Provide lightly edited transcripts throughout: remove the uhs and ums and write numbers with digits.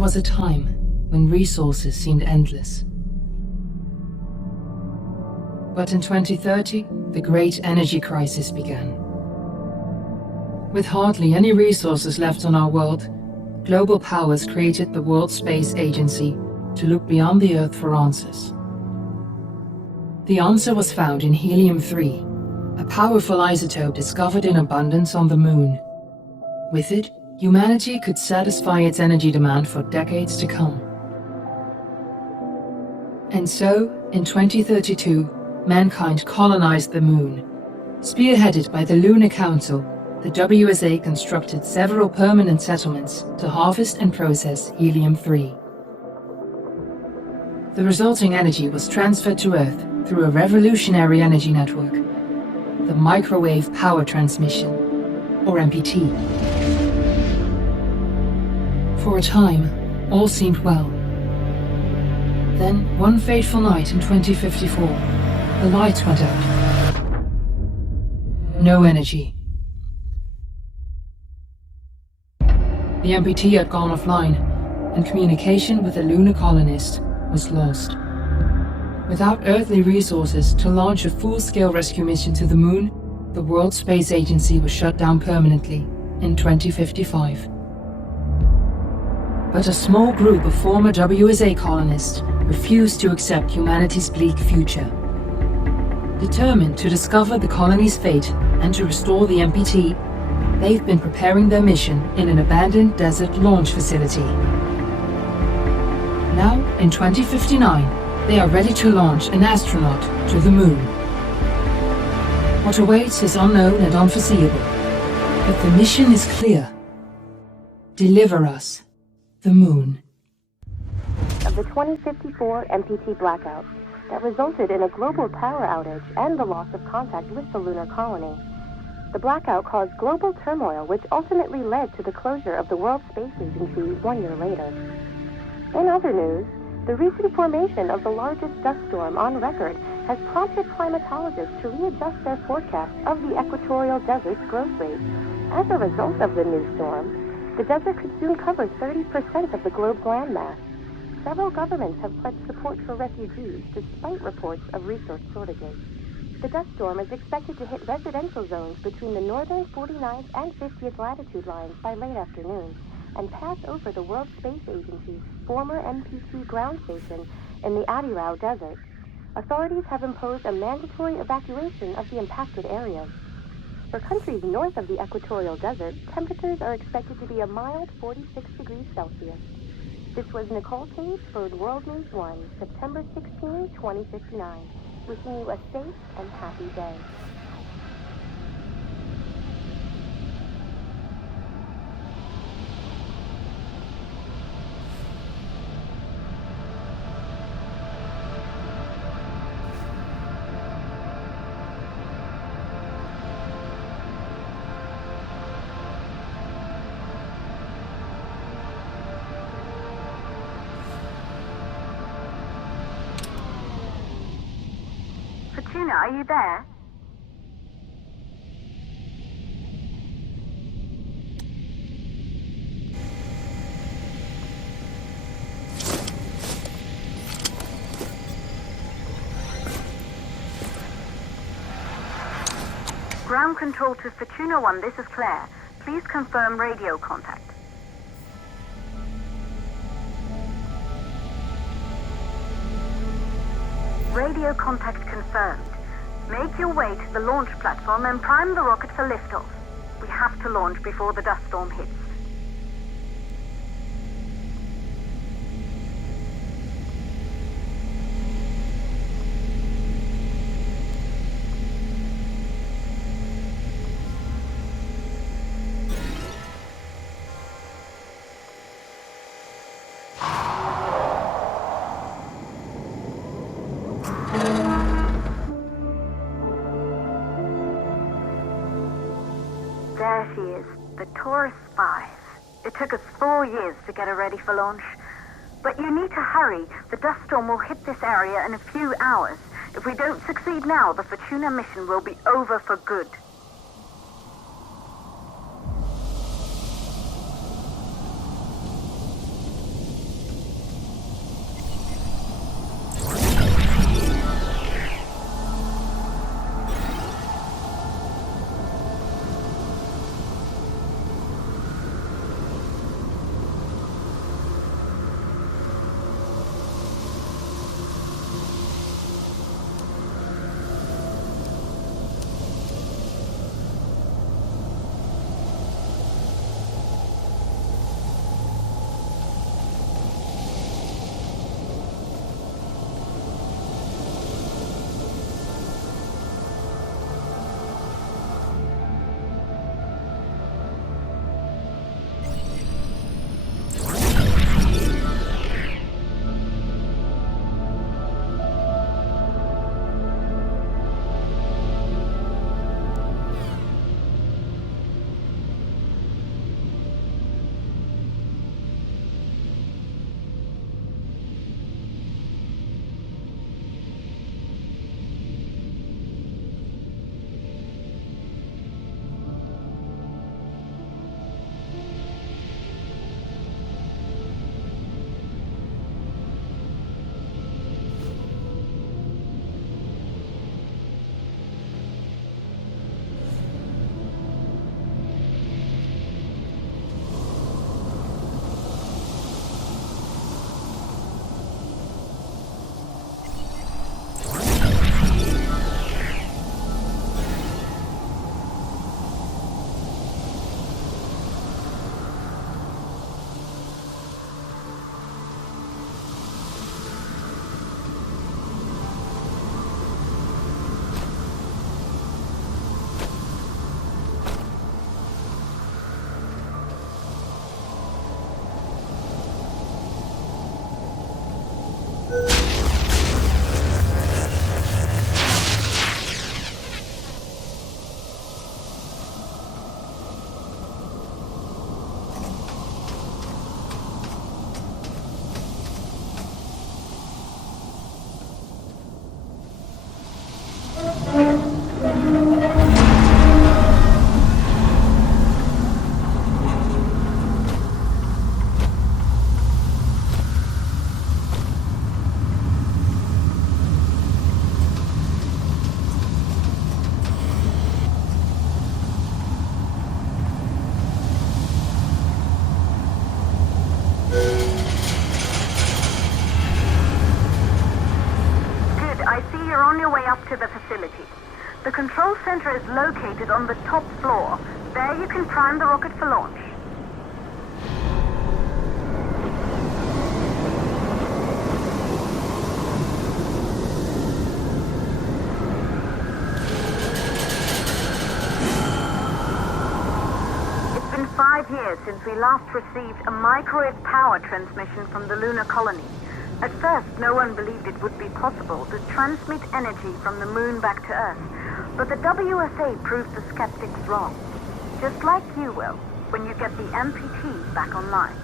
There was a time when resources seemed endless. But in 2030, the great energy crisis began. With hardly any resources left on our world, global powers created the World Space Agency to look beyond the Earth for answers. The answer was found in helium-3, a powerful isotope discovered in abundance on the Moon. With it, humanity could satisfy its energy demand for decades to come. And so, in 2032, mankind colonized the Moon. Spearheaded by the Lunar Council, the WSA constructed several permanent settlements to harvest and process helium-3. The resulting energy was transferred to Earth through a revolutionary energy network, the Microwave Power Transmission, or MPT. For a time, all seemed well. Then, one fateful night in 2054, the lights went out. No energy. The MPT had gone offline, and communication with the lunar colonist was lost. Without earthly resources to launch a full-scale rescue mission to the Moon, the World Space Agency was shut down permanently in 2055. But a small group of former WSA colonists refused to accept humanity's bleak future. Determined to discover the colony's fate and to restore the MPT, they've been preparing their mission in an abandoned desert launch facility. Now, in 2059, they are ready to launch an astronaut to the Moon. What awaits is unknown and unforeseeable, but the mission is clear. Deliver us the Moon. Of the 2054 MPT blackout that resulted in a global power outage and the loss of contact with the lunar colony. The blackout caused global turmoil, which ultimately led to the closure of the World Space Agency 1 year later. In other news, the recent formation of the largest dust storm on record has prompted climatologists to readjust their forecast of the equatorial desert's growth rate. As a result of the new storm, the desert could soon cover 30% of the globe's landmass. Several governments have pledged support for refugees despite reports of resource shortages. The dust storm is expected to hit residential zones between the northern 49th and 50th latitude lines by late afternoon and pass over the World Space Agency's former MPT ground station in the Adirau Desert. Authorities have imposed a mandatory evacuation of the impacted areas. For countries north of the equatorial desert, temperatures are expected to be a mild 46 degrees Celsius. This was Nicole Cage for World News 1, September 16, 2059. Wishing you a safe and happy day. Fortuna, are you there? Ground control to Fortuna 1, this is Claire. Please confirm radio contact. Radio contact confirmed. Make your way to the launch platform and prime the rocket for liftoff. We have to launch before the dust storm hits. There she is, the Taurus 5. It took us 4 years to get her ready for launch. But you need to hurry. The dust storm will hit this area in a few hours. If we don't succeed now, the Fortuna mission will be over for good. you're on your way up to the facility. The control center is located on the top floor. There you can prime the rocket for launch. It's been 5 years since we last received a microwave power transmission from the lunar colony. At first, no one believed it would be possible to transmit energy from the moon back to Earth, but the WSA proved the skeptics wrong. Just like you will, when you get the MPT back online.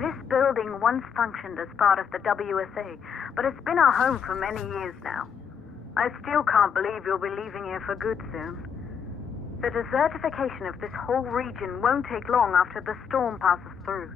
This building once functioned as part of the WSA, but it's been our home for many years now. I still can't believe you'll be leaving here for good soon. The desertification of this whole region won't take long after the storm passes through.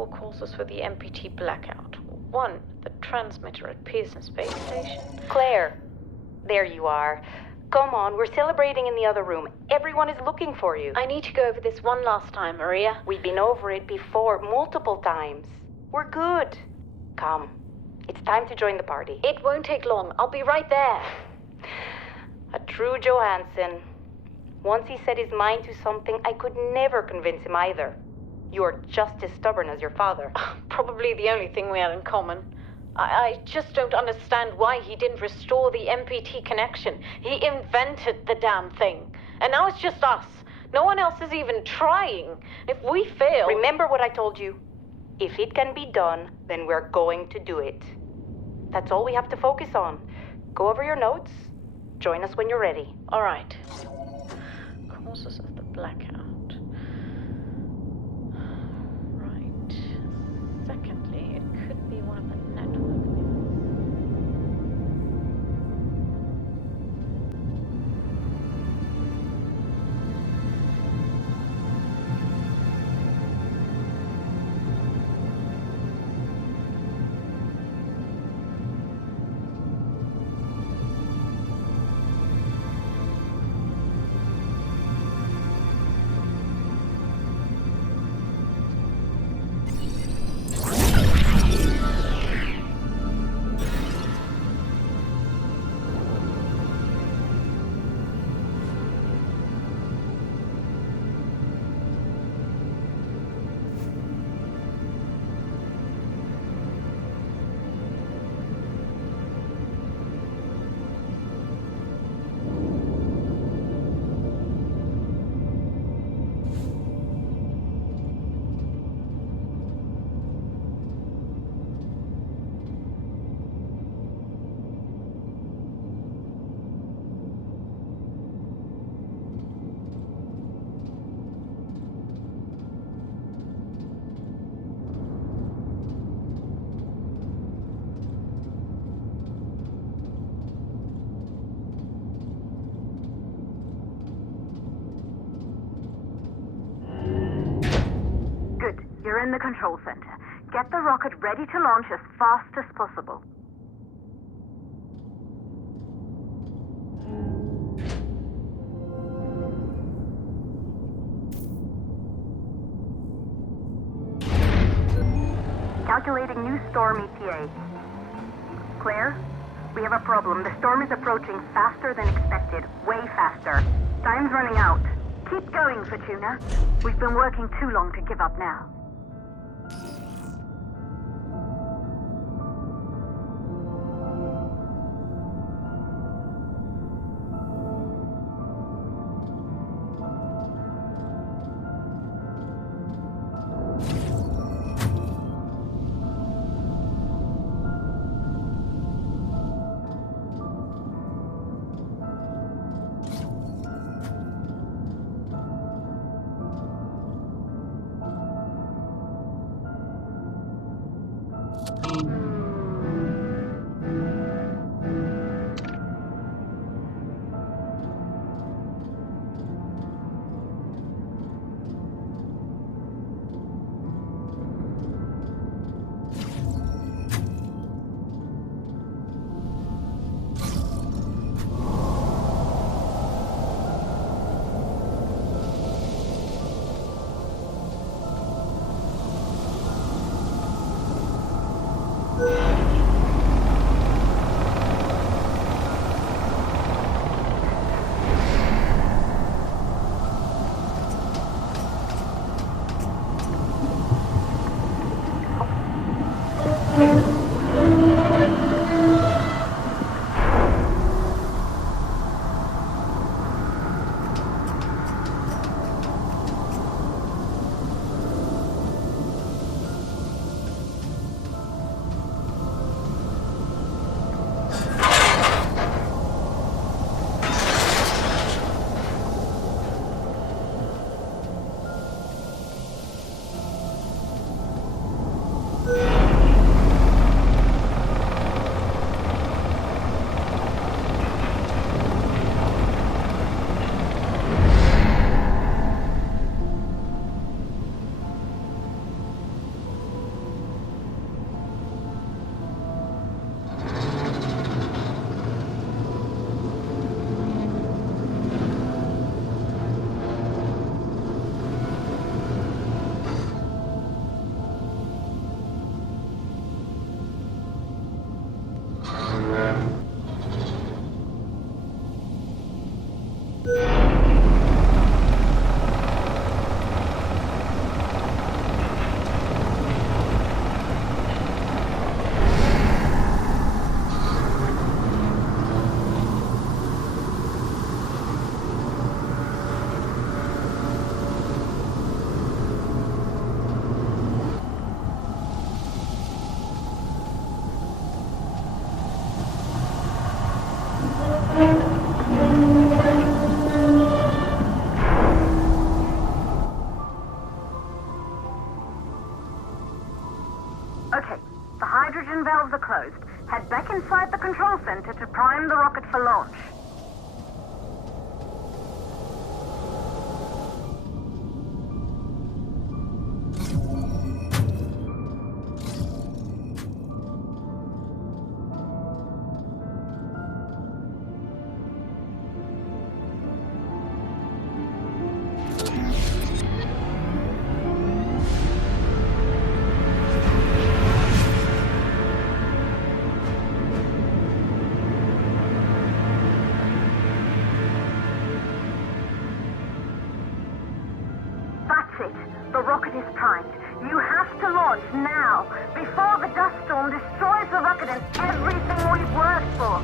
possible causes for the MPT blackout. 1, the transmitter at Pearson Space Station. Claire, there you are. Come on, we're celebrating in the other room. Everyone is looking for you. I need to go over this one last time, Maria. We've been over it before, multiple times. We're good. Come. It's time to join the party. It won't take long. I'll be right there. A true Johansson. Once he set his mind to something, I could never convince him either. You're just as stubborn as your father. Probably the only thing we had in common. I just don't understand why he didn't restore the MPT connection. He invented the damn thing. And now it's just us. No one else is even trying. If we fail... Remember what I told you. If it can be done, then we're going to do it. That's all we have to focus on. Go over your notes. Join us when you're ready. All right. Causes of the blackout. Right. Secondly, it could be one of the network. You're in the control center. Get the rocket ready to launch as fast as possible. Calculating new storm ETA. Claire, we have a problem. The storm is approaching faster than expected. Way faster. Time's running out. Keep going, Fortuna. We've been working too long to give up now. Okay, the hydrogen valves are closed. Head back inside the control center to prime the rocket for launch. That's it. The rocket is primed. You have to launch now, before the dust storm destroys the rocket and everything we've worked for.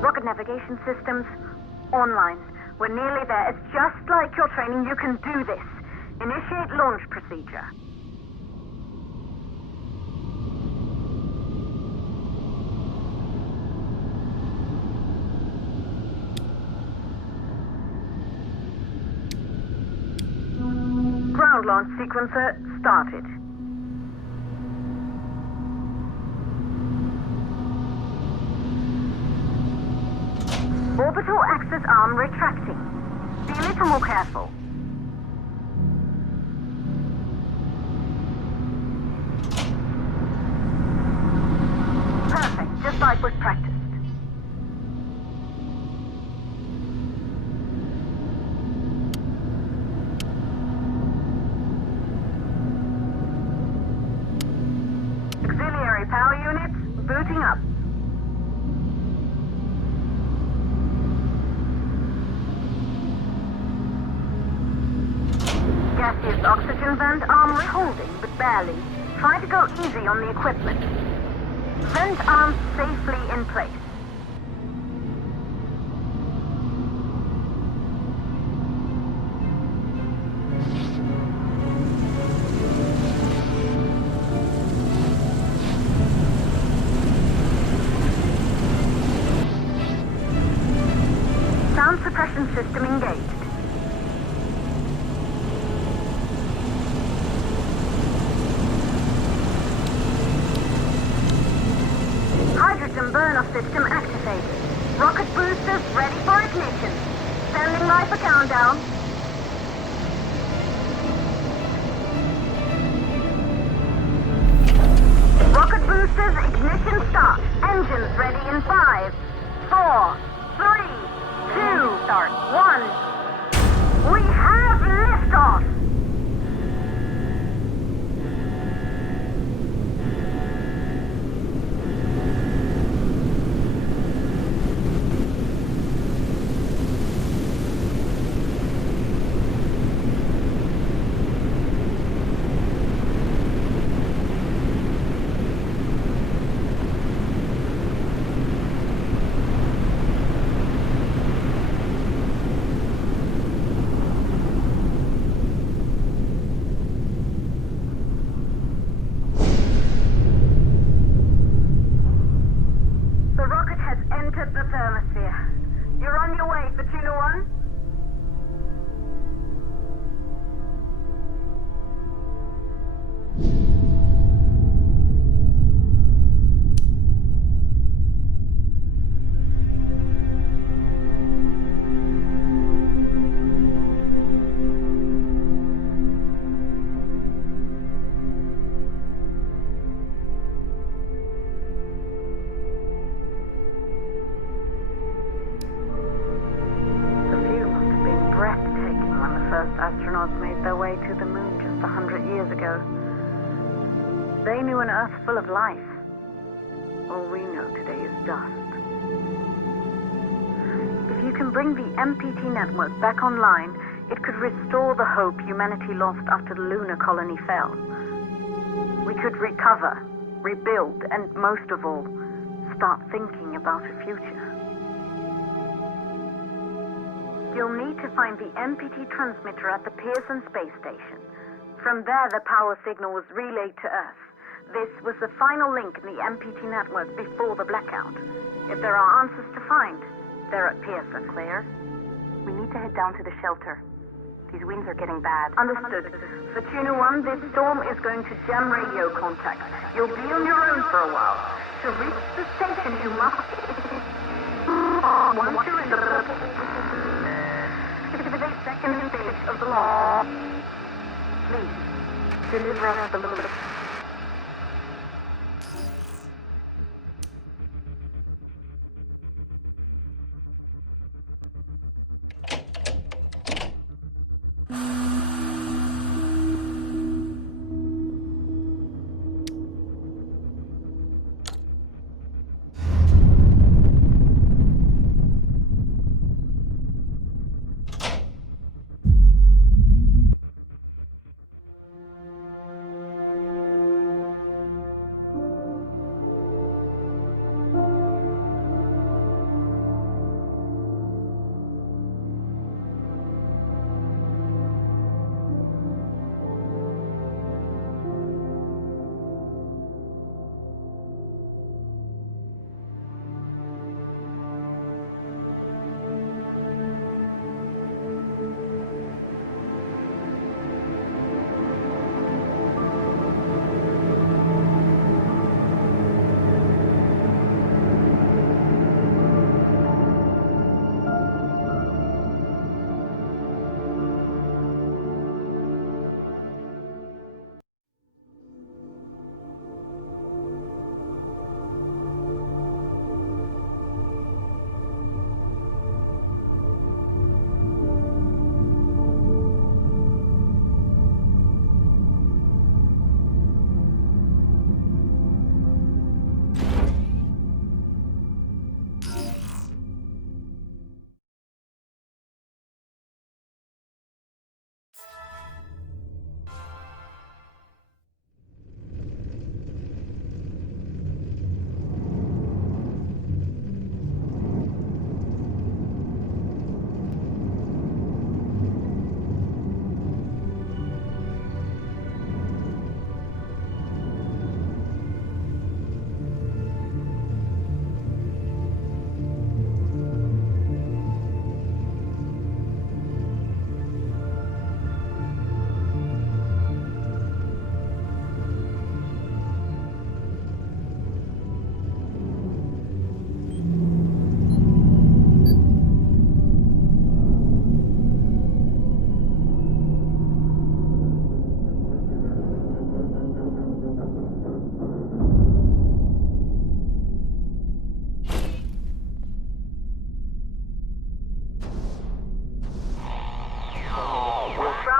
Rocket navigation systems online. We're nearly there. It's just like your training. You can do this. Initiate launch procedure. Ground launch sequencer started. Orbital axis arm retracting. Be a little more careful. Perfect, just like was practiced. Auxiliary power units booting up. Gaseous oxygen vent arm holding, but barely. Try to go easy on the equipment. Vent arm safely in place. Sound suppression system engaged. Hydrogen burn-off system activated. Rocket boosters ready for ignition. Standing by for countdown. Rocket boosters ignition start. Engines ready in 5, 4, 3, 2, start 1. We have liftoff. The thermosphere. You're on your way, Fortuna 1. they knew an Earth full of life. All we know today is dust. If you can bring the MPT network back online, it could restore the hope humanity lost after the lunar colony fell. We could recover, rebuild, and most of all, start thinking about a future. You'll need to find the MPT transmitter at the Pearson space station. From there, the power signal was relayed to Earth. This was the final link in the MPT network before the blackout. If there are answers to find, they're at Pearson. Claire, we need to head down to the shelter. These winds are getting bad. Understood. For Tuna 1, this storm is going to jam radio contact. You'll be on your own for a while. To reach the station, you must... Once you're in the... the second stage of the launch. Please, deliver us the loop.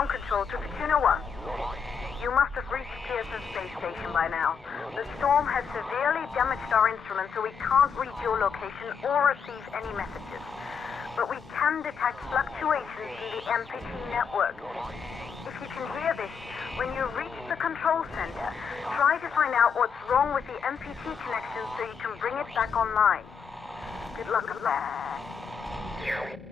Control to Fortuna 1. You must have reached Pearson Space Station by now. The storm has severely damaged our instruments, so we can't reach your location or receive any messages. But we can detect fluctuations in the MPT network. If you can hear this, when you reach the control center, try to find out what's wrong with the MPT connection so you can bring it back online. Good luck with that.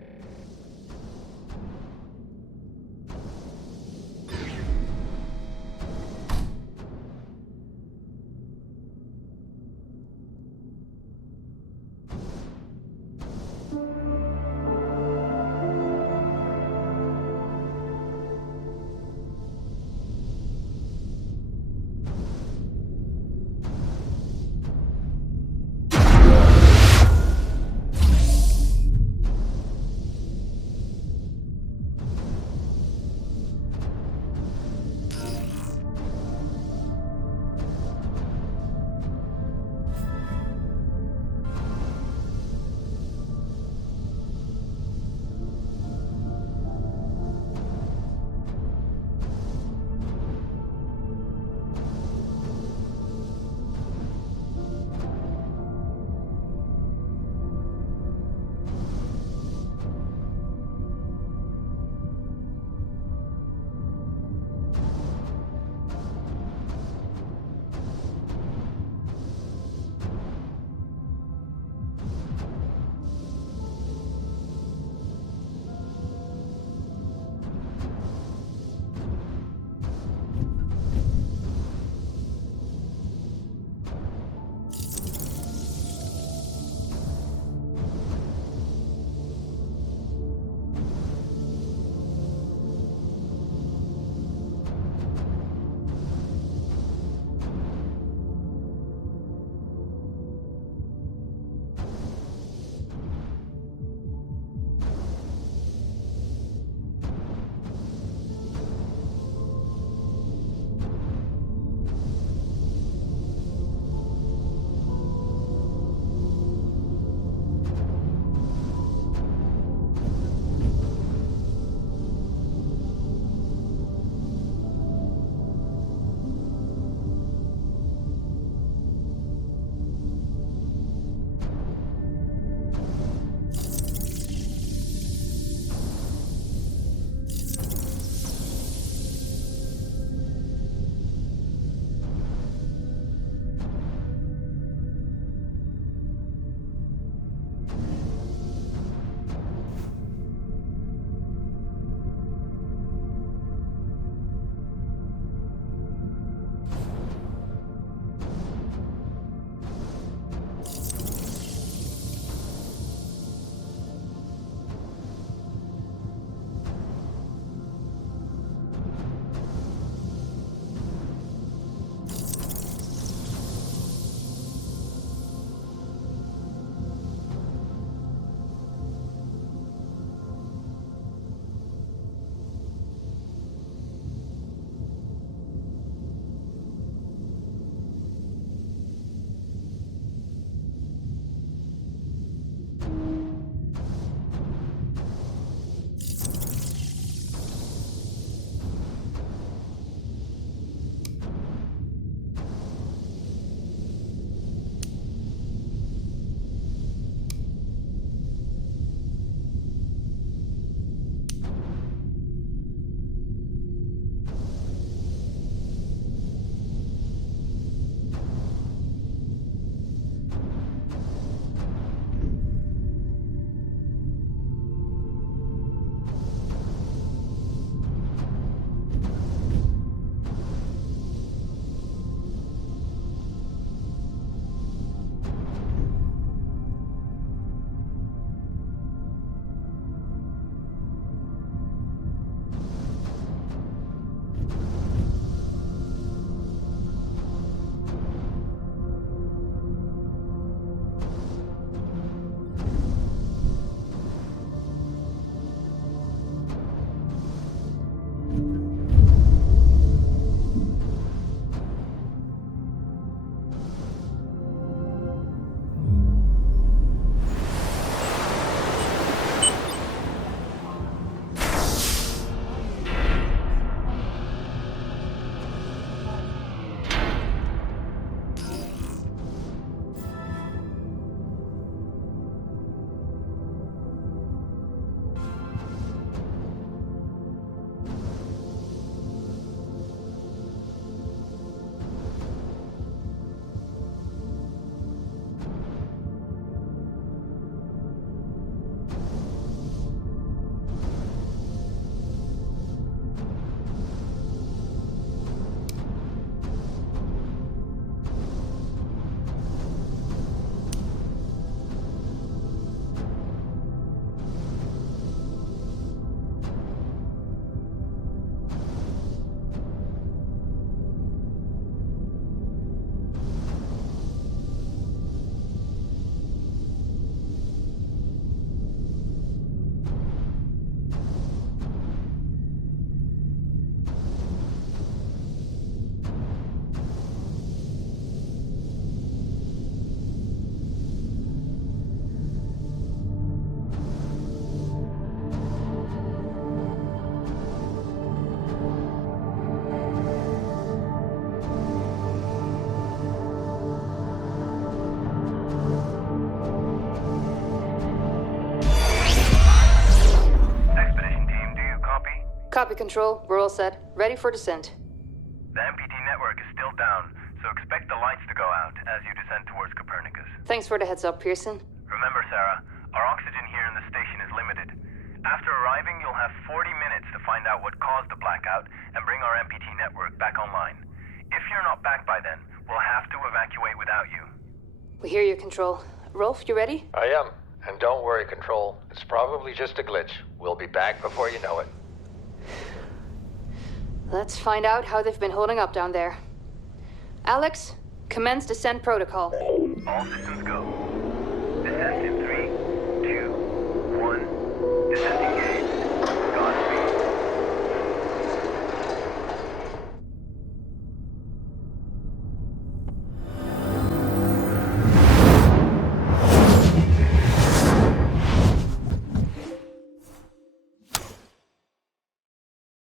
Copy, Control. We're all set. Ready for descent. The MPT network is still down, so expect the lights to go out as you descend towards Copernicus. Thanks for the heads up, Pearson. Remember, Sarah, our oxygen here in the station is limited. After arriving, you'll have 40 minutes to find out what caused the blackout and bring our MPT network back online. If you're not back by then, we'll have to evacuate without you. We hear you, Control. Rolf, you ready? I am. And don't worry, Control. It's probably just a glitch. We'll be back before you know it. Let's find out how they've been holding up down there. Alex, commence descent protocol. All systems go.